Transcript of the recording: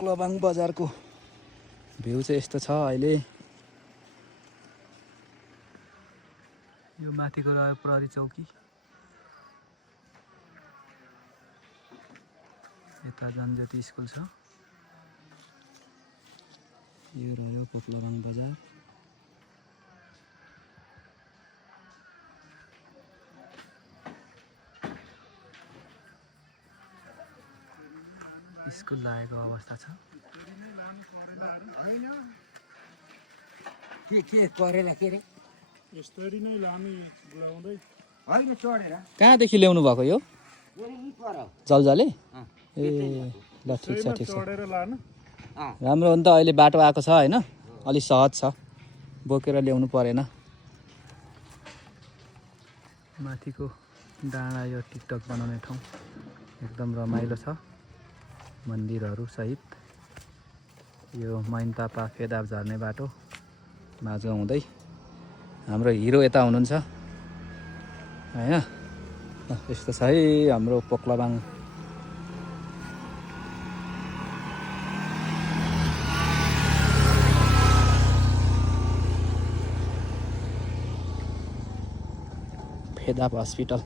पोक्लोबाङ बजारको भ्यू चाहिँ यस्तो छ अहिले। यो माथिको रह्यो प्रहरी चौकी, यता जनज्योति स्कुल छ। यो रह्यो पोक्लोबाङ बजार। स्कुल लागेको अवस्था छ। के करेला के रे यसरी नै लामी बुढाउँदै होइन चढेर कहाँदेखि ल्याउनु भएको यो जलजाले? ए ल ठिक छ ठिक छ, चढेर लानु। राम्रो हो नि त। अहिले बाटो आएको छ होइन, अलि सहज छ, बोकेर ल्याउनु परेन। माथिको डाँडा यो टिकटक बनाउने ठाउँ एकदम रमाइलो छ, मन्दिरहरू सहित। यो मैनतापा फेदाब झर्ने बाटो माझो हुँदै हाम्रो हिरो यता हुनुहुन्छ होइन। यस्तो छ है हाम्रो पोक्लोबाङ। फेदाब हस्पिटल।